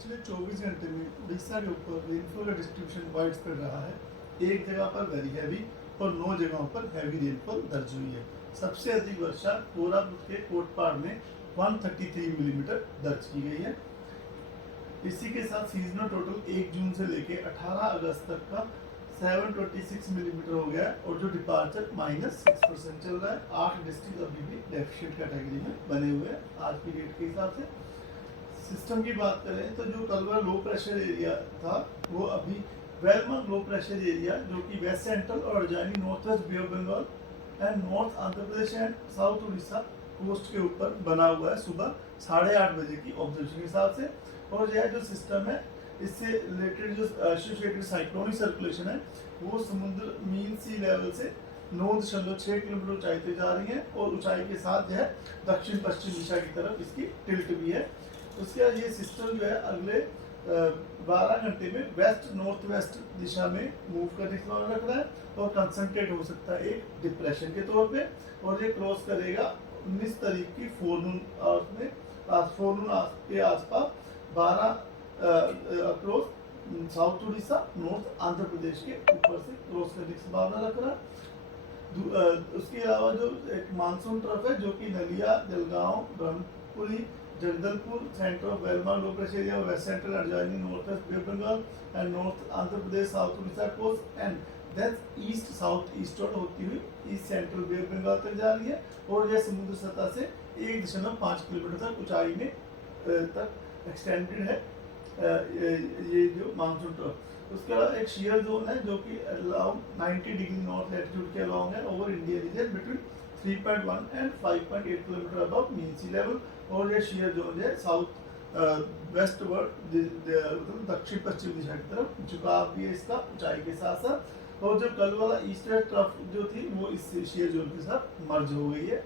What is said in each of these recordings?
पिछले 24 घंटे में उड़ीसा के ऊपर रेनफॉल का डिस्ट्रीब्यूशन वाइड स्प्रेड रहा है। एक जगह पर वेरी हैवी और 9 जगहों पर हैवी रेनफॉल दर्ज हुई है। सबसे अधिक वर्षा कोरापुट के कोटपाड़ में 133 मिलीमीटर दर्ज की गई है। इसी के साथ सीजनल टोटल 1 जून से लेकर 18 अगस्त तक का 726 मिलीमीटर हो गया है और जो डिपार्चर -6% चल रहा है। 8 डिस्ट्रिक्ट अभी भी डेफिशिएंट कैटेगरी में बने हुए हैं आज की डेट के हिसाब से। सिस्टम की बात करें तो जो कल लो प्रेशर एरिया था वो अभी वेलमर लो प्रेशर एरिया जो कि वेस्ट सेंट्रल और adjoining north west Bay of Bengal and north Andhra Pradesh and south Orissa coast के ऊपर बना हुआ है सुबह 8:30 बजे की ऑब्जर्वेशन के हिसाब से। और यह जो सिस्टम है इससे रिलेटेड जो एसोसिएटेड साइक्लोनिक सर्कुलेशन है वो समुद्र मीन सी लेवल से 9.6 किलोमीटर ऊंचाई पे जा रही है और ऊंचाई के साथ यह दक्षिण पश्चिम दिशा की तरफ इसकी टिल्ट भी है। उसके बाद ये सिस्टम जो है अगले 12 घंटे में वेस्ट नॉर्थ वेस्ट दिशा में मूव करने की संभावना रख रहा है और कंसंट्रेट हो सकता है एक डिप्रेशन के तौर पे। और ये क्रॉस करेगा 19 तारीख की फोरनून आवर्स में के आसपास 12 across south Orissa north Andhra Pradesh के ऊपर से क्रॉस करने की संभावना रख रहा है। उसके अलावा जो एक मानसून ट्रफ है जो कि नलिया जलगांव ब्रह्मपुरी जगदलपुर सेंटर ऑफ वेलमा low pressure area west central adjoining north west West Bengal and north Andhra Pradesh south Orissa coast and then east south eastern होती हुई east central Bay of Bengal तक जा रही है और यह समुद्र सतह से 1.5 किलोमीटर तक ऊंचाई में तक एक्सटेंडेड है ये जो मानसून ट्रफ। उसके अलावा एक शियर जोन है जो कि अराउंड 90 डिग्री नॉर्थ लैटिट्यूड के अलाउंग है over India region between 3.1 and 5.8 kilometre above mean sea level. और ये शियर जोन है साउथ वेस्ट वर्ड मतलब दक्षिण पश्चिम दिशा की तरफ झुकाव भी है इसका ऊंचाई के साथ साथ। और जो कल वाला ईस्टर्न ट्रफ जो थी वो इस शियर जोन के साथ मर्ज हो गई है।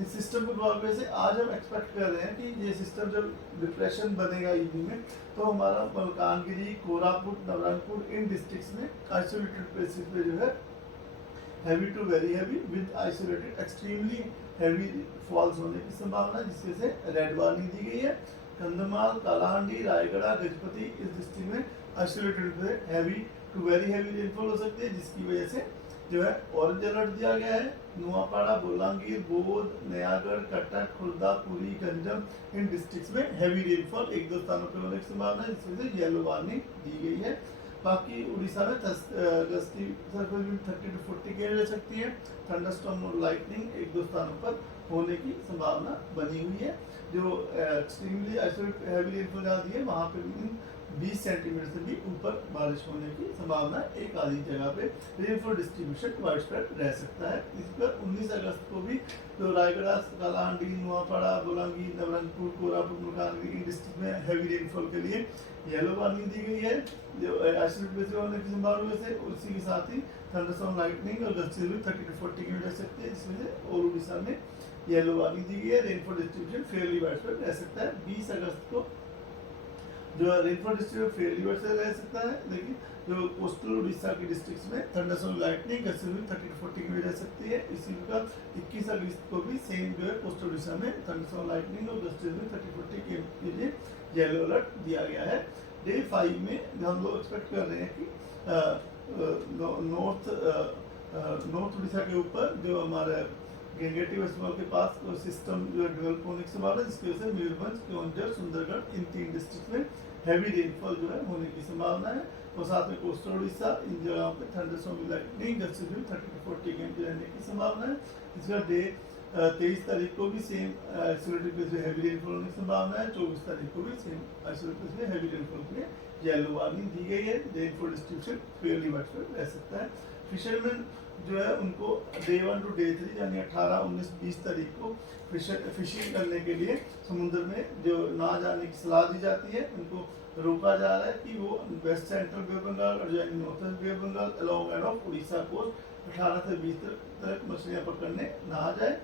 इस सिस्टम के प्रभाव से आज हम एक्सपेक्ट कर रहे हैं कि ये सिस्टम जब डिप्रेशन बनेगा इवनिंग में तो हमारा मलकानगिरी कोरापुट नवरंगपुर इन डिस्ट्रिक्ट्स में आइसोलेटेड प्लेसेस पे जो है heavy to very heavy with isolated extremely heavy falls होने की संभावना है जिसके से रेड वार्निंग दी गई है। कंधमाल कालाहांडी रायगढ़ गजपति इस डिस्ट्रिक्ट में isolated heavy to very heavy rainfall हो सकती है जिसकी वजह से जो है ऑरेंज अलर्ट दिया गया है। नुआपाड़ा बोलांगीर बोध नयागढ़ कटक खुर्दा पुरी गंजम इन डिस्ट्रिक्ट्स में हैवी रेनफॉल 1-2 स्थानों पर होने की संभावना है जिसमें से येलो वार्निंग दी गई है। बाकी उड़ीसा में 10 अगस्त की 30 to 40 के रह सकती है। थंडरस्टॉर्म और लाइटनिंग 1-2 स्थानों पर होने की संभावना बनी हुई है। जो एक्सट्रीमली हैवी रेनफॉल दी है वहाँ पे 20 सेंटीमीटर से भी ऊपर बारिश होने की संभावना है। एक आधी जगह पे रेनफॉल डिस्ट्रीब्यूशन वाइड स्प्रेड रह सकता है। इस पर 19 अगस्त को भी तो रायगढ़ कालाहांडी नुआपाड़ा बोलांगी नवरंगपुर कोरापुट मलकानगिरी इन डिस्ट्रिक्ट में हैवी रेनफॉल के लिए येलो वार्निंग दी गई है जो आइसोलेटेड होने की संभावना से। उसी के साथ ही थंडरस्टॉर्म लाइटनिंग और गस्ती भी 30 to 40 की रह सकती है जिसमें से और उड़ीसा में येलो वार्निंग दी गई है। Rainfall distribution Fairlie wide spread रह सकता है। 20 अगस्त को जो rainfall distribution Fairlie wide spread रह सकता है लेकिन जो कोस्टल उड़ीसा के डिस्ट्रिक्ट्स में थंडरस्टॉर्म लाइटनिंग गस्ती 30 to 40 की रह सकती है। इसी का 21 अगस्त को भी सेम जो है कोस्टल उड़ीसा में थंडरस्टॉर्म लाइटनिंग और गस्ती 30 to 40 के लिए येलो अलर्ट दिया गया है। डे 5 में हम लोग एक्सपेक्ट कर रहे हैं कि नॉर्थ उड़ीसा के ऊपर जो हमारा गंगेटी वेस्ट बंगाल के पास सिस्टम जो है डेवलप होने की संभावना है जिसकी वजह से मयूरभंज केवंझर सुंदरगढ़ इन 3 डिस्ट्रिक्ट में हैवी रेनफॉल जो है होने की संभावना है। और साथ में कोस्टल उड़ीसा इन जगहों पे थंडरस्टॉर्म लाइटनिंग गस्ती 30 to 40 के रहने की संभावना है। इसका डे 23 तारीख को भी सेम आइसोलेटेड प्लेस में हैवी रेनफॉल होने की संभावना है। 24 तारीख को भी सेम आइसोलेटेड प्लेस में हैवी रेनफॉल के लिए येलो वार्निंग दी गई है। Rainfall distribution Fairlie wide spread रह सकता है। फिशरमैन जो है उनको डे 1 to डे 3 यानी 18, 19, 20 तारीख को फिशिंग करने के लिए समुद्र में जो ना जाने की सलाह दी जाती है। उनको रोका जा रहा है कि वो west central Bay of Bengal और north west Bay of Bengal along and off Orissa coast 18 से 20 तक मछलियाँ पकड़ने ना जाए।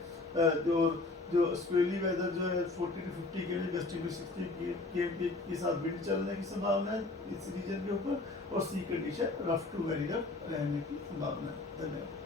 जो स्पेली वेदर जो है 40 to 50 के गस्टी 60 के साथ विंड चलने की संभावना है इस रीजन के ऊपर और sea condition rough to very rough रहने की संभावना है। धन्यवाद।